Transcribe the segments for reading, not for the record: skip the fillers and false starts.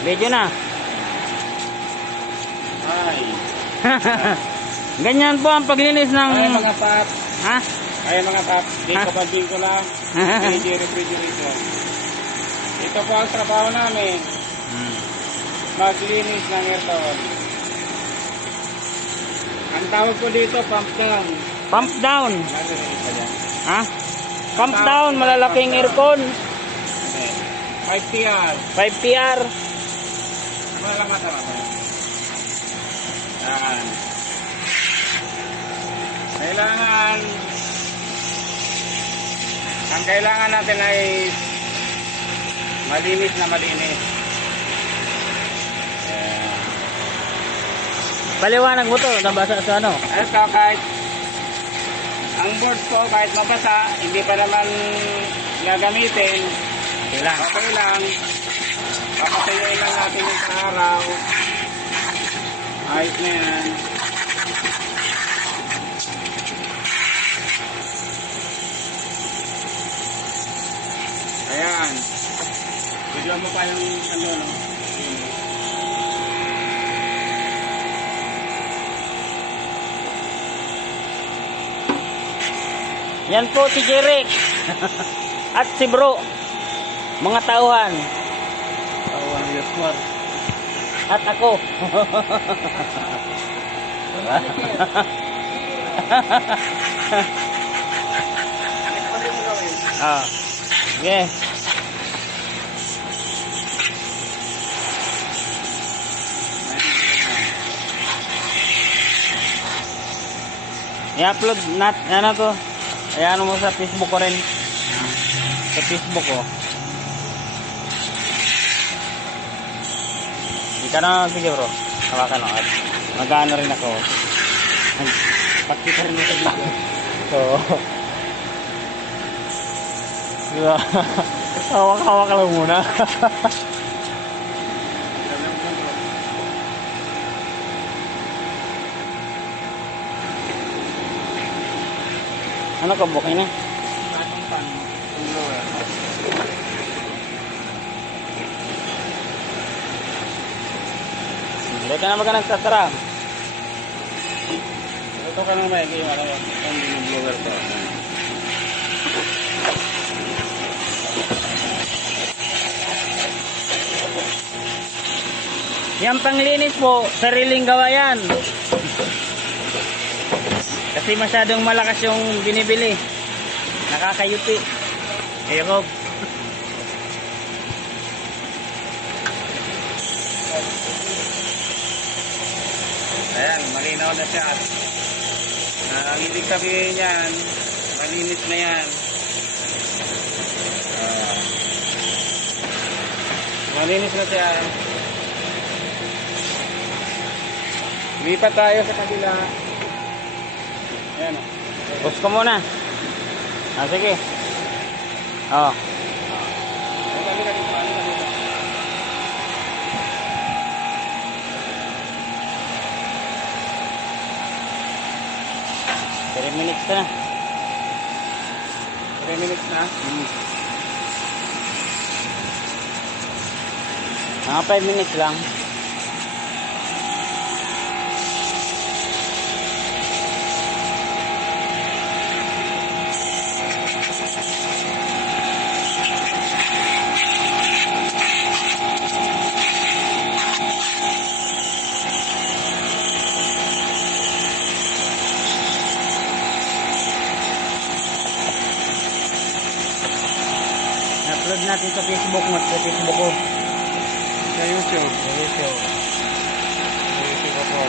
Video na. Ay. Ganyan po ang paglinis ng... Ay mga pap. Ha? Ay mga pap. Di Ha? kapatid ko lang. Hindi refrigerator. Ito po ang trabaho namin. Maglinis ng aircon. Ang tawag ko dito, pump down. Pump down. Narinig ka dyan? Ha? Pump down, malalaking aircon. 5 PR. 5 PR. Wala mata mata. Yan. Ang kailangan natin ay malinis na malinis. Yan. Paliwanag mo to, nabasa sa ano? Ito kahit ang board ko kahit mabasa, hindi pa naman gagamitin. Okay lang. Okay lang. Papatayuin lang natin yung sa araw. Ayos na yan. Ayan. Video mo pa yung ano, no? Yan po si Jeric. At si bro. Mga tauhan. Tawang yung squad. At ako. Ah. Okay. I-upload nat ano to? Ayan mo sa Facebook ko rin. Sa Facebook ko. Hindi ka na, sige bro. Hawakan ako. Mag-ano rin ako. Pagkita rin mo sa video. So, diba? Hawak-hawak lang muna. Ano ka bukin na? Atong pan. Yung lower. Hindi ka na magkanagsasara. Ito ka nang may game. Ano yung blower ko. Yan panglinis po, sariling gawa yan. Kasi masyadong malakas yung binibili. Nakakayupi. Ayoko. Ayan, malinaw na siya. Ang ibig sabihin yan, malinis na yan. Malinis na siya. Lipat tayo sa kabila. Ayan o. Bus ko muna. Ah, sige. Oh. Ayan, kabila dito. Ano kabila? Three minutes na. 3 minutes na. Mga 5 minutes lang. I-upload natin sa Facebook mo. Sa Facebook ko. Sa YouTube. Sa YouTube. Sa YouTube ako.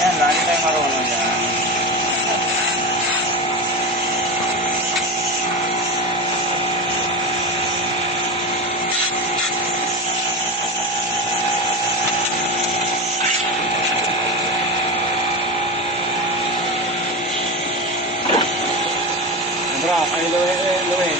Ayan, lagi tayo marunong yan. Bro, ay luwe.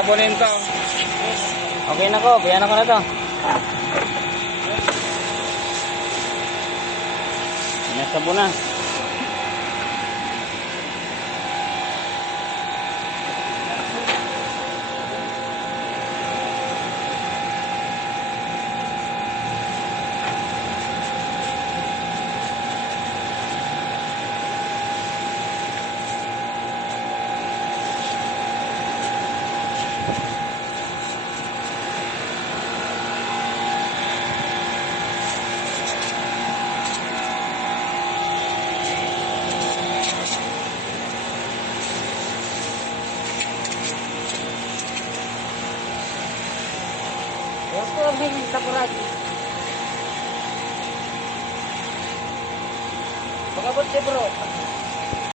sasabunin ko. Okay na ko, bayan ako na to. Sinasabo na. Opo, may takuragi. Pagabot si bro.